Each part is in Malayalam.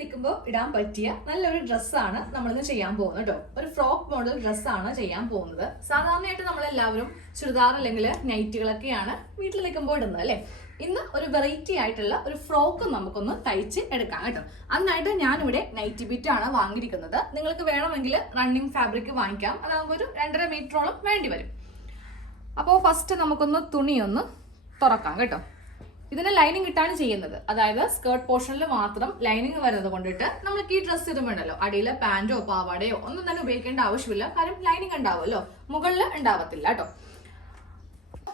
നിൽക്കുമ്പോൾ ഇടാൻ പറ്റിയ നല്ലൊരു ഡ്രസ്സാണ് നമ്മളിന്ന് ചെയ്യാൻ പോകുന്നത് കേട്ടോ. ഒരു ഫ്രോക്ക് മോഡൽ ഡ്രസ്സാണ് ചെയ്യാൻ പോകുന്നത്. സാധാരണയായിട്ട് നമ്മളെല്ലാവരും ചുരിദാർ അല്ലെങ്കിൽ നൈറ്റുകളൊക്കെയാണ് വീട്ടിൽ നിൽക്കുമ്പോൾ ഇടുന്നത് അല്ലേ. ഇന്ന് ഒരു വെറൈറ്റി ആയിട്ടുള്ള ഒരു ഫ്രോക്ക് നമുക്കൊന്ന് തയ്ച്ച് എടുക്കാം കേട്ടോ. അതിനായിട്ട് ഞാനിവിടെ നൈറ്റി ബിറ്റ് ആണ് വാങ്ങിയിരിക്കുന്നത്. നിങ്ങൾക്ക് വേണമെങ്കിൽ റണ്ണിങ് ഫാബ്രിക് വാങ്ങിക്കാം. അതാകുമ്പോൾ ഒരു 2.5 മീറ്ററോളം വേണ്ടി വരും. അപ്പോൾ ഫസ്റ്റ് നമുക്കൊന്ന് തുണിയൊന്ന് തുറക്കാം കേട്ടോ. ഇതിന് ലൈനിങ് ഇട്ടാണ് ചെയ്യുന്നത്. അതായത് സ്കേർട്ട് പോർഷനിൽ മാത്രം ലൈനിങ് വരുന്നത് കൊണ്ടിട്ട് നമ്മൾക്ക് ഈ ഡ്രസ്സ് ഇടുമ്പോണ്ടല്ലോ അടിയിൽ പാൻറ്റോ പാവാടയോ ഒന്നും തന്നെ ഉപയോഗിക്കേണ്ട ആവശ്യമില്ല. കാര്യം ലൈനിങ് ഉണ്ടാവുമല്ലോ, മുകളിൽ ഉണ്ടാവത്തില്ല കേട്ടോ.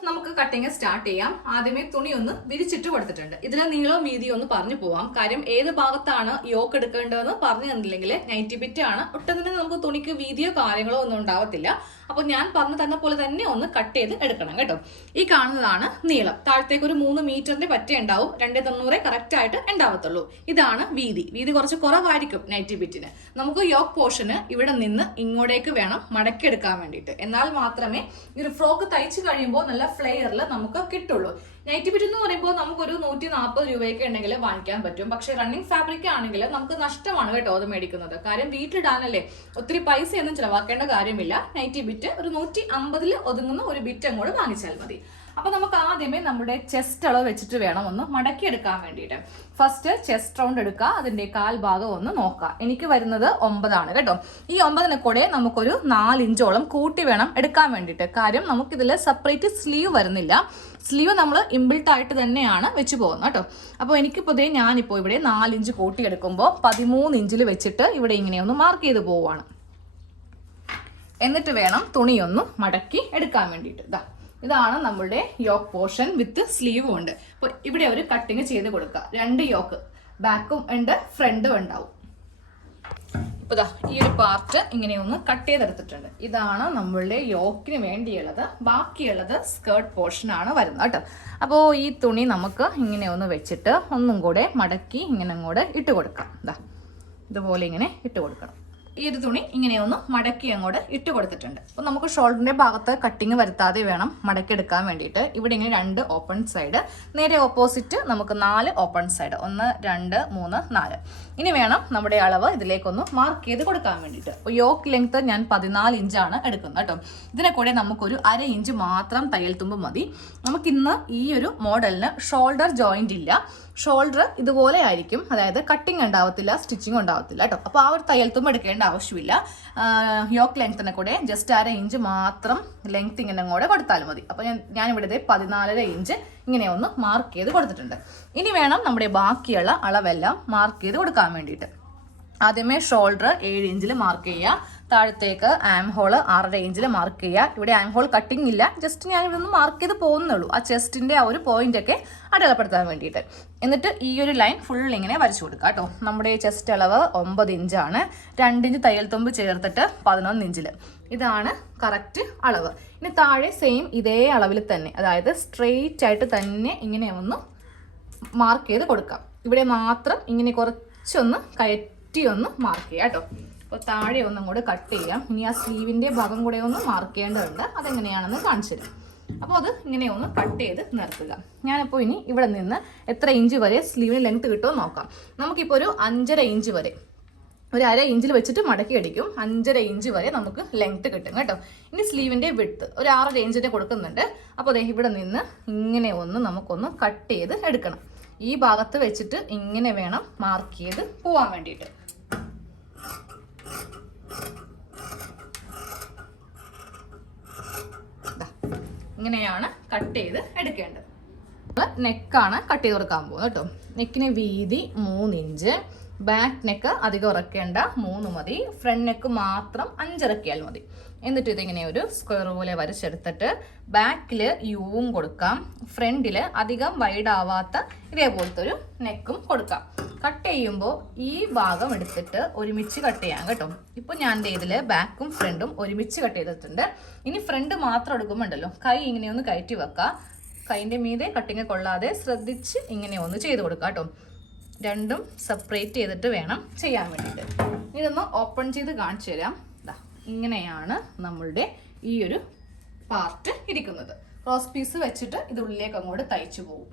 നമുക്ക് കട്ടിങ് സ്റ്റാർട്ട് ചെയ്യാം. ആദ്യമേ തുണി ഒന്ന് വിരിച്ചിട്ട് കൊടുത്തിട്ടുണ്ട്. ഇതിന് നീളവും വീതിയും ഒന്ന് പറഞ്ഞു പോവാം. കാര്യം ഏത് ഭാഗത്താണ് യോക്ക് എടുക്കേണ്ടതെന്ന് പറഞ്ഞു തന്നില്ലെങ്കിൽ നൈറ്റി ബിറ്റ് ആണ്, ഒട്ടും തന്നെ നമുക്ക് തുണിക്ക് വീതിയോ കാര്യങ്ങളോ ഒന്നും ഉണ്ടാവത്തില്ല. അപ്പൊ ഞാൻ പറഞ്ഞു തന്ന പോലെ തന്നെ ഒന്ന് കട്ട് ചെയ്ത് എടുക്കണം കേട്ടോ. ഈ കാണുന്നതാണ് നീളം. താഴത്തേക്ക് ഒരു 3 മീറ്ററിന്റെ പറ്റ ഉണ്ടാവും. 290 കറക്റ്റ് ആയിട്ട് ഉണ്ടാവത്തുള്ളൂ. ഇതാണ് വീതി. വീതി കുറച്ച് കുറവായിരിക്കും നൈറ്റി ബിറ്റിന്. നമുക്ക് യോക്ക് പോർഷന് ഇവിടെ നിന്ന് ഇങ്ങോട്ടേക്ക് വേണം മടക്കിയെടുക്കാൻ വേണ്ടിയിട്ട്. എന്നാൽ മാത്രമേ ഈ ഒരു ഫ്രോക്ക് തയ്ച്ചു കഴിയുമ്പോൾ നല്ല ഫ്ലെയറിൽ നമുക്ക് കിട്ടുള്ളൂ. നൈറ്റി ബിറ്റ് എന്ന് പറയുമ്പോൾ നമുക്കൊരു 140 രൂപയൊക്കെ ഉണ്ടെങ്കിൽ വാങ്ങിക്കാൻ പറ്റും. പക്ഷെ റണ്ണിങ് ഫാബ്രിക് ആണെങ്കിൽ നമുക്ക് നഷ്ടമാണ് കേട്ടോ അത് മേടിക്കുന്നത്. കാര്യം വീട്ടിലിടാനല്ലേ, ഒത്തിരി പൈസയൊന്നും ചിലവാക്കേണ്ട കാര്യമില്ല. നൈറ്റി ബിറ്റ് ഒരു 150 ഒതുങ്ങുന്ന ഒരു ബിറ്റ് അങ്ങോട്ട് വാങ്ങിച്ചാൽ മതി. അപ്പൊ നമുക്ക് ആദ്യമേ നമ്മുടെ ചെസ്റ്റ് അളവ് വെച്ചിട്ട് വേണം ഒന്ന് മടക്കി എടുക്കാൻ വേണ്ടിയിട്ട്. ഫസ്റ്റ് ചെസ്റ്റ് റൗണ്ട് എടുക്കുക. അതിന്റെ കാൽഭാഗം ഒന്ന് നോക്കുക. എനിക്ക് വരുന്നത് 9 കേട്ടോ. ഈ 9 കൂടെ നമുക്കൊരു 4 ഇഞ്ചോളം കൂട്ടി വേണം എടുക്കാൻ വേണ്ടിയിട്ട്. കാര്യം നമുക്കിതിൽ സെപ്പറേറ്റ് സ്ലീവ് വരുന്നില്ല. സ്ലീവ് നമ്മൾ ഇൻബിൽട്ട് ആയിട്ട് തന്നെയാണ് വെച്ച് പോകുന്നത് കേട്ടോ. അപ്പോൾ എനിക്കിപ്പോൾ ഞാനിപ്പോൾ ഇവിടെ 4 ഇഞ്ച് കൂട്ടി എടുക്കുമ്പോൾ 13 ഇഞ്ചിൽ വെച്ചിട്ട് ഇവിടെ ഇങ്ങനെ ഒന്ന് മാർക്ക് ചെയ്ത് പോവുകയാണ്. എന്നിട്ട് വേണം തുണിയൊന്ന് മടക്കി എടുക്കാൻ വേണ്ടിയിട്ട്. ഇതാണ് നമ്മുടെ യോക്ക് പോർഷൻ വിത്ത് സ്ലീവും ഉണ്ട്. അപ്പോൾ ഇവിടെ ഒരു കട്ടിങ് ചെയ്ത് കൊടുക്കുക. 2 യോക്ക്, ബാക്കും ഉണ്ട് ഫ്രണ്ടും ഉണ്ടാവും. ഇപ്പൊ ഈ ഒരു പാർട്ട് ഇങ്ങനെ ഒന്ന് കട്ട് ചെയ്തെടുത്തിട്ടുണ്ട്. ഇതാണ് നമ്മളുടെ യോക്കിന് വേണ്ടിയുള്ളത്. ബാക്കിയുള്ളത് സ്കേർട്ട് പോർഷൻ ആണ് വരുന്നത് കേട്ടോ. അപ്പോൾ ഈ തുണി നമുക്ക് ഇങ്ങനെ ഒന്ന് വെച്ചിട്ട് ഒന്നും കൂടെ മടക്കി ഇങ്ങനെ അങ്ങോട്ട് ഇട്ട് കൊടുക്കാം. ഇതുപോലെ ഇങ്ങനെ ഇട്ട് കൊടുക്കണം. ഈ ഒരു തുണി ഇങ്ങനെ ഒന്ന് മടക്കി അങ്ങോട്ട് ഇട്ട് കൊടുത്തിട്ടുണ്ട്. അപ്പോൾ നമുക്ക് ഷോൾഡറിന്റെ ഭാഗത്ത് കട്ടിങ് വരുത്താതെ വേണം മടക്കി എടുക്കാൻ വേണ്ടിയിട്ട്. ഇവിടെ ഇങ്ങനെ 2 ഓപ്പൺ സൈഡ്, നേരെ ഓപ്പോസിറ്റ് നമുക്ക് 4 ഓപ്പൺ സൈഡ്. 1 2 3 4. ഇനി വേണം നമ്മുടെ അളവ് ഇതിലേക്കൊന്ന് മാർക്ക് ചെയ്ത് കൊടുക്കാൻ വേണ്ടിയിട്ട്. അപ്പോൾ യോക്ക് ലെങ്ത് ഞാൻ 14 ഇഞ്ചാണ് എടുക്കുന്നത് കേട്ടോ. ഇതിനെ കൂടെ നമുക്കൊരു 1/2 ഇഞ്ച് മാത്രം തയ്യൽ തുമ്പ് മതി. നമുക്കിന്ന് ഈ ഒരു മോഡലിന് ഷോൾഡർ ജോയിന്റ് ഇല്ല. ഷോൾഡർ ഇതുപോലെ ആയിരിക്കും. അതായത് കട്ടിങ് ഉണ്ടാവത്തില്ല, സ്റ്റിച്ചിങ് ഉണ്ടാവത്തില്ല കേട്ടോ. അപ്പോൾ ആ ഒരു തയ്യൽ തുമ്പ് എടുക്കേണ്ട ആവശ്യമില്ല. യോക്ക് ലെങ്ത്തിനെ കൂടെ ജസ്റ്റ് 1/2 ഇഞ്ച് മാത്രം ലെങ്ത് ഇങ്ങനെ കൂടെ കൊടുത്താൽ മതി. അപ്പോൾ ഞാനിവിടെ 14.5 ഇഞ്ച് ഇങ്ങനെ ഒന്ന് മാർക്ക് ചെയ്ത് കൊടുത്തിട്ടുണ്ട്. ഇനി വേണം നമ്മുടെ ബാക്കിയുള്ള അളവെല്ലാം മാർക്ക് ചെയ്ത് കൊടുക്കാൻ വേണ്ടിയിട്ട്. ആദ്യമേ ഷോൾഡർ 7 ഇഞ്ചിൽ മാർക്ക് ചെയ്യുക. താഴത്തേക്ക് ആം ഹോള് 6.5 ഇഞ്ചിൽ മാർക്ക് ചെയ്യുക. ഇവിടെ ആം ഹോൾ കട്ടിങ് ഇല്ല, ജസ്റ്റ് ഞാൻ ഇവിടെ നിന്ന് മാർക്ക് ചെയ്ത് പോകുന്നുള്ളൂ. ആ ചെസ്റ്റിന്റെ ആ ഒരു പോയിന്റ് ഒക്കെ അടയാളപ്പെടുത്താൻ വേണ്ടിയിട്ട്. എന്നിട്ട് ഈ ഒരു ലൈൻ ഫുൾ ഇങ്ങനെ വരച്ചു കൊടുക്കുക കേട്ടോ. നമ്മുടെ ചെസ്റ്റ് അളവ് 9 ഇഞ്ചാണ്. 2 ഇഞ്ച് തയ്യൽ തുമ്പ് ചേർത്തിട്ട് 11 ഇഞ്ചിൽ. ഇതാണ് കറക്റ്റ് അളവ്. ഇനി താഴെ സെയിം ഇതേ അളവിൽ തന്നെ, അതായത് സ്ട്രെയിറ്റ് ആയിട്ട് തന്നെ ഇങ്ങനെ ഒന്ന് മാർക്ക് ചെയ്ത് കൊടുക്കാം. ഇവിടെ മാത്രം ഇങ്ങനെ കുറച്ചൊന്ന് കയറ്റി ഒന്ന് മാർക്ക് ചെയ്യാം കേട്ടോ. അപ്പോൾ താഴെ ഒന്നും കൂടെ കട്ട് ചെയ്യാം. ഇനി ആ സ്ലീവിൻ്റെ ഭാഗം കൂടെ ഒന്ന് മാർക്ക് ചെയ്യേണ്ടതുണ്ട്. അതെങ്ങനെയാണെന്ന് കാണിച്ചു തരാം. അപ്പോൾ അത് ഇങ്ങനെ ഒന്ന് കട്ട് ചെയ്ത് നിർത്തുക. ഞാനിപ്പോൾ ഇനി ഇവിടെ നിന്ന് എത്ര ഇഞ്ച് വരെ സ്ലീവിന് ലെങ്ത് കിട്ടുമെന്ന് നോക്കാം. നമുക്കിപ്പോൾ ഒരു 5.5 ഇഞ്ച് വരെ, ഒരു 1/2 ഇഞ്ചിൽ വെച്ചിട്ട് മടക്കി അടിക്കും. 5.5 ഇഞ്ച് വരെ നമുക്ക് ലെങ്ത് കിട്ടും കേട്ടോ. ഇനി സ്ലീവിൻ്റെ വിഡ്ത്ത് ഒരു 6.5 ഇഞ്ചിൻ്റെ കൊടുക്കുന്നുണ്ട്. അപ്പോൾ ഇവിടെ നിന്ന് ഇങ്ങനെ ഒന്ന് നമുക്കൊന്ന് കട്ട് ചെയ്ത് എടുക്കണം. ഈ ഭാഗത്ത് വെച്ചിട്ട് ഇങ്ങനെ വേണം മാർക്ക് ചെയ്ത് പോവാൻ വേണ്ടിയിട്ട്. ഇങ്ങനെയാണ് കട്ട് ചെയ്ത് എടുക്കേണ്ടത്. നെക്കാണ് കട്ട് ചെയ്ത് കൊടുക്കാൻ പോകുന്നത് കേട്ടോ. നെക്കിന് വീതി 3 ഇഞ്ച്. ബാക്ക് നെക്ക് അധികം ഇറക്കേണ്ട, 3 മതി. ഫ്രണ്ട് നെക്ക് മാത്രം 5 ഇറക്കിയാൽ മതി. എന്നിട്ട് ഇതിങ്ങനെ ഒരു സ്ക്വയർ പോലെ വരച്ചെടുത്തിട്ട് ബാക്കിൽ യൂവും കൊടുക്കാം. ഫ്രണ്ടിൽ അധികം വൈഡ് ആവാത്ത ഇതേപോലത്തെ ഒരു നെക്കും കൊടുക്കാം. കട്ട് ചെയ്യുമ്പോൾ ഈ ഭാഗം എടുത്തിട്ട് ഒരുമിച്ച് കട്ട് ചെയ്യാം കേട്ടോ. ഇപ്പോൾ ഞാൻ ഇതിൽ ബാക്കും ഫ്രണ്ടും ഒരുമിച്ച് കട്ട് ചെയ്തിട്ടുണ്ട്. ഇനി ഫ്രണ്ട് മാത്രം എടുക്കുമ്പോണ്ടല്ലോ കൈ ഇങ്ങനെ ഒന്ന് കയറ്റി വെക്കാം. കൈൻ്റെ മീതെ കട്ടിങ് കൊള്ളാതെ ശ്രദ്ധിച്ച് ഇങ്ങനെ ഒന്ന് ചെയ്ത് കൊടുക്കാം കേട്ടോ. രണ്ടും സെപ്പറേറ്റ് ചെയ്തിട്ട് വേണം ചെയ്യാൻ വേണ്ടിയിട്ട്. ഇതൊന്ന് ഓപ്പൺ ചെയ്ത് കാണിച്ചു തരാം. ഇങ്ങനെയാണ് നമ്മളുടെ ഈ ഒരു പാർട്ട് ഇരിക്കുന്നത്. ക്രോസ് പീസ് വെച്ചിട്ട് ഇത് ഉള്ളിലേക്ക് അങ്ങോട്ട് തയ്ച്ചു പോകും.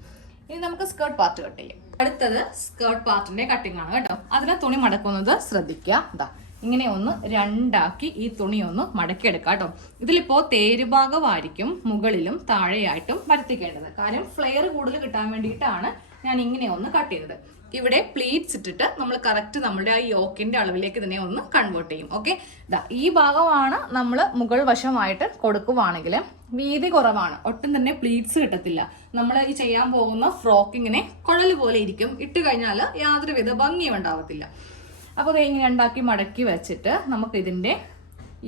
ഇനി നമുക്ക് സ്കേർട്ട് പാർട്ട് കട്ട് ചെയ്യാം. അടുത്തത് സ്കേർട്ട് പാർട്ടിന്റെ കട്ടിംഗ് ആണ് കേട്ടോ. അതിന് തുണി മടക്കുന്നത് ശ്രദ്ധിക്കുക. ഇതാ ഇങ്ങനെ ഒന്ന് രണ്ടാക്കി ഈ തുണി ഒന്ന് മടക്കിയെടുക്കുക കേട്ടോ. ഇതിലിപ്പോ തേരുഭാഗമായിരിക്കും മുകളിലും താഴെയായിട്ടും വരുത്തിക്കേണ്ടത്. കാര്യം ഫ്ലെയർ കൂടുതൽ കിട്ടാൻ വേണ്ടിയിട്ടാണ് ഞാൻ ഇങ്ങനെ ഒന്ന് കട്ട് ചെയ്തത്. ഇവിടെ പ്ലീറ്റ്സ് ഇട്ടിട്ട് നമ്മൾ കറക്റ്റ് നമ്മുടെ ആ യോക്കിന്റെ അളവിലേക്ക് ഇതിനെ ഒന്ന് കൺവേർട്ട് ചെയ്യും. ഓക്കെ, ഇതാ ഈ ഭാഗമാണ് നമ്മൾ മുകൾ വശമായിട്ട് കൊടുക്കുവാണെങ്കിൽ വീതി കുറവാണ്, ഒട്ടും തന്നെ പ്ലീറ്റ്സ് കിട്ടത്തില്ല. നമ്മൾ ഈ ചെയ്യാൻ പോകുന്ന ഫ്രോക്ക് ഇങ്ങനെ കുഴല് പോലെ ഇരിക്കും, ഇട്ട് കഴിഞ്ഞാൽ യാതൊരുവിധ ഭംഗിയും ഉണ്ടാവത്തില്ല. അപ്പോൾ ഇത് ഇങ്ങനെ ഉണ്ടാക്കി മടക്കി വെച്ചിട്ട് നമുക്ക് ഇതിന്റെ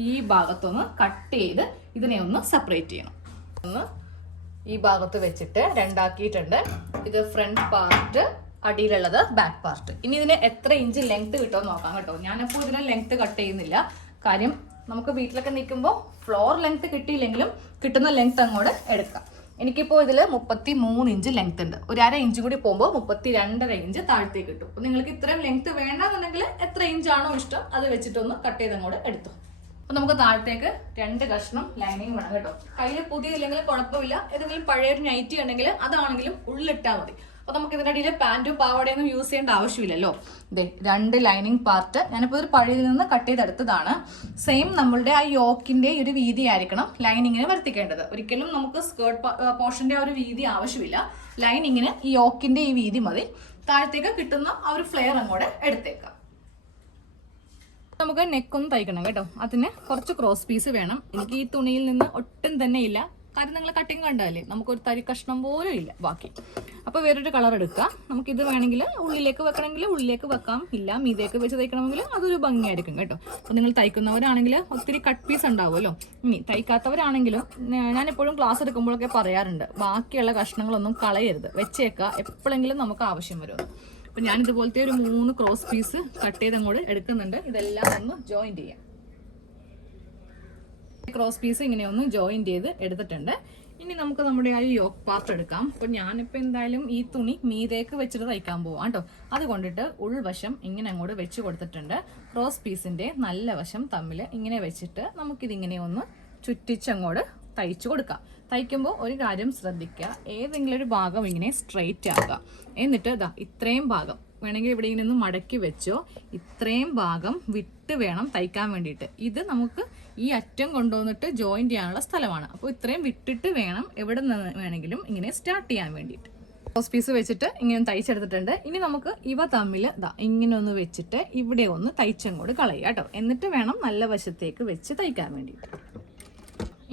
ഈ ഭാഗത്തൊന്ന് കട്ട് ചെയ്ത് ഇതിനെ ഒന്ന് സെപ്പറേറ്റ് ചെയ്യണം. ഒന്ന് ഈ ഭാഗത്ത് വെച്ചിട്ട് രണ്ടാക്കിയിട്ടുണ്ട്. ഇത് ഫ്രണ്ട് പാർട്ട്, അടിയിലുള്ളത് ബാക്ക് പാർട്ട്. ഇനി ഇതിന് എത്ര ഇഞ്ച് ലെങ്ത് കിട്ടുമെന്ന് നോക്കാം കേട്ടോ. ഞാനിപ്പോൾ ഇതിന് ലെങ്ത് കട്ട് ചെയ്യുന്നില്ല. കാര്യം നമുക്ക് വീട്ടിലൊക്കെ നിൽക്കുമ്പോൾ ഫ്ലോർ ലെങ്ത് കിട്ടിയില്ലെങ്കിലും കിട്ടുന്ന ലെങ്ത് അങ്ങോട്ട് എടുക്കാം. എനിക്കിപ്പോൾ ഇതിൽ 33 ഇഞ്ച് ലെങ്ത് ഉണ്ട്. ഒരു അര ഇഞ്ച് കൂടി പോകുമ്പോൾ 32.5 ഇഞ്ച് താഴത്തേക്ക് കിട്ടും. അപ്പോൾ നിങ്ങൾക്ക് ഇത്രയും ലെങ്ത് വേണ്ടെന്നുണ്ടെങ്കിൽ എത്ര ഇഞ്ചാണോ ഇഷ്ടം അത് വെച്ചിട്ടൊന്ന് കട്ട് ചെയ്ത് അങ്ങോട്ട് എടുത്തു. അപ്പോൾ നമുക്ക് താഴത്തേക്ക് 2 കഷ്ണം ലൈനിങ് വേണം കേട്ടോ. കയ്യിൽ പുതിയതില്ലെങ്കിൽ കുഴപ്പമില്ല, ഏതെങ്കിലും പഴയൊരു നൈറ്റി ഉണ്ടെങ്കിൽ അതാണെങ്കിലും ഉള്ളിട്ടാൽ മതി. അപ്പോൾ നമുക്ക് ഇതിൻ്റെ അടിയിൽ പാൻറ്റും പാവാടയൊന്നും യൂസ് ചെയ്യേണ്ട ആവശ്യമില്ലല്ലോ. ഇതേ 2 ലൈനിങ് പാർട്ട് ഞാനിപ്പോൾ ഒരു പഴയിൽ നിന്ന് കട്ട് ചെയ്തെടുത്തതാണ്. സെയിം നമ്മളുടെ ആ യോക്കിന്റെ ഒരു വീതി ആയിരിക്കണം ലൈനിങ്ങിന് വർത്തിക്കേണ്ടത്. ഒരിക്കലും നമുക്ക് സ്കേർട്ട് പോർഷന്റെ ആ ഒരു വീതി ആവശ്യമില്ല. ലൈനിങ്ങിന് ഈ യോക്കിന്റെ ഈ വീതി മതി. താഴത്തേക്ക് കിട്ടുന്ന ആ ഒരു ഫ്ലെയർ അങ്ങോട്ട് എടുത്തേക്കാം. നമുക്ക് നെക്കൊന്ന് തയ്ക്കണം കേട്ടോ. അതിന് കുറച്ച് ക്രോസ് പീസ് വേണം. എനിക്ക് ഈ തുണിയിൽ നിന്ന് ഒട്ടും തന്നെ ഇല്ല. കാര്യം നിങ്ങൾ കട്ടിങ് കണ്ടല്ലേ, നമുക്കൊരു തരി കഷ്ണം പോലും ഇല്ല ബാക്കി. അപ്പോൾ വേറൊരു കളർ എടുക്കുക. നമുക്കിത് വേണമെങ്കിൽ ഉള്ളിലേക്ക് വെക്കണമെങ്കിൽ ഉള്ളിലേക്ക് വെക്കാം, ഇല്ല മീതേക്ക് വെച്ച് തയ്ക്കണമെങ്കിൽ അതൊരു ഭംഗിയായിരിക്കും കേട്ടോ. അപ്പോൾ നിങ്ങൾ തയ്ക്കുന്നവരാണെങ്കിൽ ഒത്തിരി കട്ട് പീസ് ഉണ്ടാവുമല്ലോ. ഇനി തയ്ക്കാത്തവരാണെങ്കിലും ഞാനെപ്പോഴും ക്ലാസ് എടുക്കുമ്പോഴൊക്കെ പറയാറുണ്ട്, ബാക്കിയുള്ള കഷ്ണങ്ങളൊന്നും കളയരുത്, വെച്ചേക്കുക, എപ്പോഴെങ്കിലും നമുക്ക് ആവശ്യം വരും. അപ്പം ഞാൻ ഇതുപോലത്തെ ഒരു 3 ക്രോസ് പീസ് കട്ട് ചെയ്ത് അങ്ങോട്ട് എടുക്കുന്നുണ്ട്. ഇതെല്ലാം ഒന്ന് ജോയിന്റ് ചെയ്യാം. ക്രോസ് പീസ് ഇങ്ങനെ ഒന്ന് ജോയിന്റ് ചെയ്ത് എടുത്തിട്ടുണ്ട്. ഇനി നമുക്ക് നമ്മുടെ ആ യോക്ക് പാർട്ട് എടുക്കാം. അപ്പോൾ ഞാനിപ്പോൾ എന്തായാലും ഈ തുണി മീതേക്ക് വെച്ചിട്ട് തയ്ക്കാൻ പോവാം കേട്ടോ. അതുകൊണ്ടിട്ട് ഉൾവശം ഇങ്ങനെ അങ്ങോട്ട് വെച്ച് കൊടുത്തിട്ടുണ്ട്. ക്രോസ് പീസിന്റെ നല്ല വശം തമ്മിൽ ഇങ്ങനെ വെച്ചിട്ട് നമുക്കിതിങ്ങനെ ഒന്ന് ചുറ്റിച്ചങ്ങോട്ട് തയ്ച്ചു കൊടുക്കാം. തയ്ക്കുമ്പോൾ ഒരു കാര്യം ശ്രദ്ധിക്കുക, ഏതെങ്കിലും ഒരു ഭാഗം ഇങ്ങനെ സ്ട്രെയിറ്റ് ആക്കുക. എന്നിട്ട് ഇതാ ഇത്രയും ഭാഗം വേണമെങ്കിൽ ഇവിടെ നിന്ന് മടക്കി വെച്ചോ, ഇത്രയും ഭാഗം വിട്ട് വേണം തയ്ക്കാൻ വേണ്ടിയിട്ട്. ഇത് നമുക്ക് ഈ അറ്റം കൊണ്ടുവന്നിട്ട് ജോയിന്റ് ചെയ്യാനുള്ള സ്ഥലമാണ്. അപ്പോൾ ഇത്രയും വിട്ടിട്ട് വേണം എവിടെ നിന്ന് വേണമെങ്കിലും ഇങ്ങനെ സ്റ്റാർട്ട് ചെയ്യാൻ വേണ്ടിയിട്ട്. ക്രോസ് പീസ് വെച്ചിട്ട് ഇങ്ങനെ തയ്ച്ചെടുത്തിട്ടുണ്ട്. ഇനി നമുക്ക് ഇവ തമ്മിൽ ഇങ്ങനെ ഒന്ന് വെച്ചിട്ട് ഇവിടെ ഒന്ന് തയ്ച്ചങ്ങോട്ട് കളയുക കേട്ടോ. എന്നിട്ട് വേണം നല്ല വശത്തേക്ക് വെച്ച് തയ്ക്കാൻ വേണ്ടിയിട്ട്.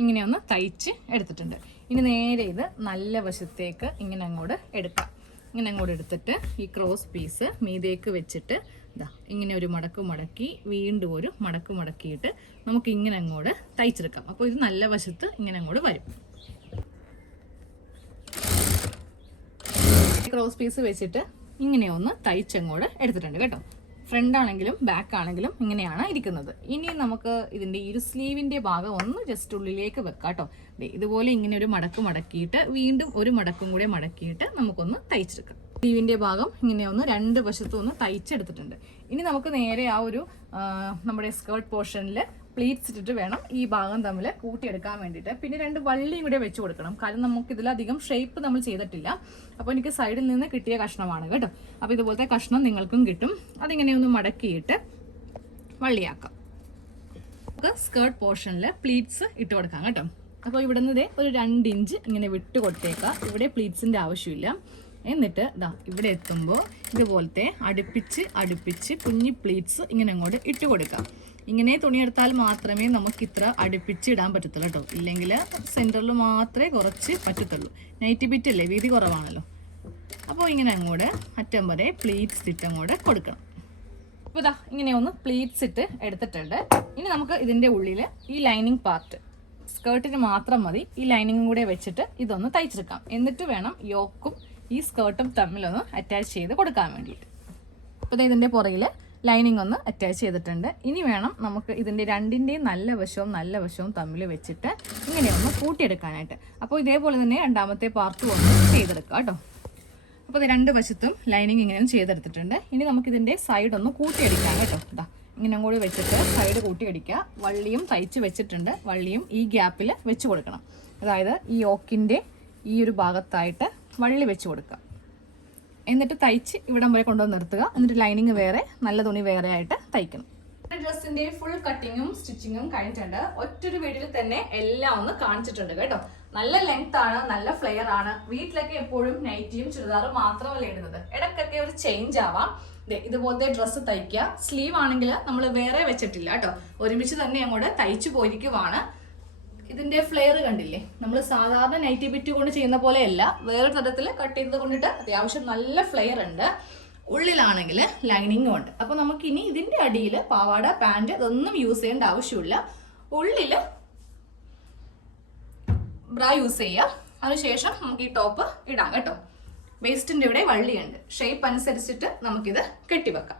ഇങ്ങനെ ഒന്ന് തയ്ച്ച് എടുത്തിട്ടുണ്ട്. ഇനി നേരെ ഇത് നല്ല വശത്തേക്ക് ഇങ്ങനെ അങ്ങോട്ട് എടുക്കാം. ഇങ്ങനെ അങ്ങോട്ട് എടുത്തിട്ട് ഈ ക്രോസ് പീസ് മീതേക്ക് വെച്ചിട്ട് ഇങ്ങനെ ഒരു മടക്ക് മടക്കി വീണ്ടും ഒരു മടക്ക് മടക്കിയിട്ട് നമുക്ക് ഇങ്ങനെ അങ്ങോട്ട് തയ്ച്ചെടുക്കാം. അപ്പോൾ ഇത് നല്ല വശത്ത് ഇങ്ങനെ അങ്ങോട്ട് വരും. ക്രോസ് പീസ് വെച്ചിട്ട് ഇങ്ങനെ ഒന്ന് തയ്ച്ചങ്ങോട്ട് എടുത്തിട്ടുണ്ട് കേട്ടോ. ഫ്രണ്ട് ആണെങ്കിലും ബാക്ക് ആണെങ്കിലും ഇങ്ങനെയാണ് ഇരിക്കുന്നത്. ഇനി നമുക്ക് ഇതിൻ്റെ ഈ ഒരു സ്ലീവിൻ്റെ ഭാഗം ഒന്ന് ജസ്റ്റ് ഉള്ളിലേക്ക് വെക്കാം കേട്ടോ. ഇതുപോലെ ഇങ്ങനെ ഒരു മടക്ക് മടക്കിയിട്ട് വീണ്ടും ഒരു മടക്കും കൂടെ മടക്കിയിട്ട് നമുക്കൊന്ന് തയ്ച്ചെടുക്കാം. സ്ലീവിൻ്റെ ഭാഗം ഇങ്ങനെ ഒന്ന് 2 വശത്തും ഒന്ന് തയ്ച്ചെടുത്തിട്ടുണ്ട്. ഇനി നമുക്ക് നേരെ ആ ഒരു നമ്മുടെ സ്കേർട്ട് പോർഷനിൽ പ്ലീറ്റ്സ് ഇട്ടിട്ട് വേണം ഈ ഭാഗം തമ്മിൽ കൂട്ടിയെടുക്കാൻ വേണ്ടിയിട്ട്. പിന്നെ 2 വള്ളിയും കൂടെ വെച്ച് കൊടുക്കണം. കാരണം നമുക്ക് ഇതിലധികം ഷേപ്പ് നമ്മൾ ചെയ്തിട്ടില്ല. അപ്പോൾ എനിക്ക് സൈഡിൽ നിന്ന് കിട്ടിയ കഷ്ണമാണ് കേട്ടോ. അപ്പോൾ ഇതുപോലത്തെ കഷ്ണം നിങ്ങൾക്കും കിട്ടും. അതിങ്ങനെ ഒന്ന് മടക്കിയിട്ട് വള്ളിയാക്കാം. നമുക്ക് സ്കേർട്ട് പോർഷനിൽ പ്ലീറ്റ്സ് ഇട്ട് കൊടുക്കാം കേട്ടോ. അപ്പോൾ ഇവിടെ നിന്ന് ഒരു 2 ഇഞ്ച് ഇങ്ങനെ വിട്ട് കൊടുത്തേക്കാം. ഇവിടെ പ്ലീറ്റ്സിൻ്റെ ആവശ്യമില്ല. എന്നിട്ട് ഇവിടെ എത്തുമ്പോൾ ഇതുപോലത്തെ അടുപ്പിച്ച് കുഞ്ഞി പ്ലീറ്റ്സ് ഇങ്ങനെ അങ്ങോട്ട് ഇട്ട് കൊടുക്കാം. ഇങ്ങനെ തുണിയെടുത്താൽ മാത്രമേ നമുക്ക് ഇത്ര അടുപ്പിച്ച് ഇടാൻ പറ്റത്തുള്ളൂ കേട്ടോ. ഇല്ലെങ്കിൽ സെൻറ്ററിൽ മാത്രമേ കുറച്ച് പറ്റത്തുള്ളൂ. നൈറ്റി ബിറ്റ് അല്ലേ, വീതി കുറവാണല്ലോ. അപ്പോൾ ഇങ്ങനെ അങ്ങോട്ട് അറ്റം വരെ പ്ലീറ്റ്സ് ഇട്ട് അങ്ങോട്ട് കൊടുക്കണം. അപ്പോൾ ഇങ്ങനെ ഒന്ന് പ്ലീറ്റ്സ് ഇട്ട് എടുത്തിട്ടുണ്ട്. ഇനി നമുക്ക് ഇതിൻ്റെ ഉള്ളിൽ ഈ ലൈനിങ് പാർട്ട് സ്കേർട്ടിന് മാത്രം മതി. ഈ ലൈനിങ്ങും കൂടെ വെച്ചിട്ട് ഇതൊന്ന് തയ്ച്ചെടുക്കാം. എന്നിട്ട് വേണം യോക്കും ഈ സ്കേർട്ടും തമ്മിലൊന്ന് അറ്റാച്ച് ചെയ്ത് കൊടുക്കാൻ വേണ്ടിയിട്ട്. അപ്പോൾ ഇതിൻ്റെ പുറകിൽ ലൈനിങ് ഒന്ന് അറ്റാച്ച് ചെയ്തിട്ടുണ്ട്. ഇനി വേണം നമുക്ക് ഇതിൻ്റെ രണ്ടിൻ്റെയും നല്ല വശവും തമ്മിൽ വെച്ചിട്ട് ഇങ്ങനെയൊന്ന് കൂട്ടിയെടുക്കാനായിട്ട്. അപ്പോൾ ഇതേപോലെ തന്നെ രണ്ടാമത്തെ പാർട്ടും ഒന്ന് ചെയ്തെടുക്കാം കേട്ടോ. അപ്പോൾ ഇത് 2 വശത്തും ലൈനിങ് ഇങ്ങനെ ചെയ്തെടുത്തിട്ടുണ്ട്. ഇനി നമുക്കിതിൻ്റെ സൈഡ് ഒന്ന് കൂട്ടിയടിക്കാം കേട്ടോ. ഇങ്ങനെ കൂടി വെച്ചിട്ട് സൈഡ് കൂട്ടിയടിക്കുക. വള്ളിയും തയ്ച്ച് വെച്ചിട്ടുണ്ട്. വള്ളിയും ഈ ഗ്യാപ്പിൽ വെച്ച് കൊടുക്കണം. അതായത് ഈ യോക്കിൻ്റെ ഈ ഒരു ഭാഗത്തായിട്ട് വള്ളി വെച്ച് കൊടുക്കുക. എന്നിട്ട് തയ്ച്ച് ഇവിടം വരെ കൊണ്ടുവന്ന് നിർത്തുക. എന്നിട്ട് ലൈനിങ് വേറെ, നല്ല തുണി വേറെ ആയിട്ട് തയ്ക്കണം. ഡ്രസ്സിന്റെ ഫുൾ കട്ടിങ്ങും സ്റ്റിച്ചിങ്ങും കഴിഞ്ഞിട്ടുണ്ട്. ഒറ്റൊരു വീഡിയോയിൽ തന്നെ എല്ലാം ഒന്ന് കാണിച്ചിട്ടുണ്ട് കേട്ടോ. നല്ല ലെങ്ത് ആണ്, നല്ല ഫ്ലെയർ ആണ്. വീട്ടിലൊക്കെ എപ്പോഴും നൈറ്റിയും ചുരിദാറും മാത്രമല്ല ഇടുന്നത്, ഇടയ്ക്കൊക്കെ ഒരു ചേഞ്ച് ആവാം. ഇതുപോലത്തെ ഡ്രസ്സ് തയ്ക്കുക. സ്ലീവ് ആണെങ്കിൽ നമ്മൾ വേറെ വെച്ചിട്ടില്ല കേട്ടോ, ഒരുമിച്ച് തന്നെ അങ്ങോട്ട് തയ്ച്ചു പോയിരിക്കുവാണ്. ഇതിന്റെ ഫ്ലെയർ കണ്ടില്ലേ, നമ്മൾ സാധാരണ നൈറ്റി ബിറ്റ് കൊണ്ട് ചെയ്യുന്ന പോലെയല്ല, വേറെ തരത്തിൽ കട്ട് ചെയ്ത് കൊണ്ടിട്ട് അത്യാവശ്യം നല്ല ഫ്ലെയർ ഉണ്ട്. ഉള്ളിലാണെങ്കിൽ ലൈനിങ്ങും ഉണ്ട്. അപ്പോൾ നമുക്ക് ഇനി ഇതിന്റെ അടിയിൽ പാവാട, പാൻറ് ഇതൊന്നും യൂസ് ചെയ്യേണ്ട ആവശ്യമില്ല. ഉള്ളിൽ ബ്രാ യൂസ് ചെയ്യുക. അതിനുശേഷം നമുക്ക് ഈ ടോപ്പ് ഇടാം കേട്ടോ. വേസ്റ്റിന്റെ ഇവിടെ വള്ളിയുണ്ട്, ഷേപ്പ് അനുസരിച്ചിട്ട് നമുക്കിത് കെട്ടിവെക്കാം.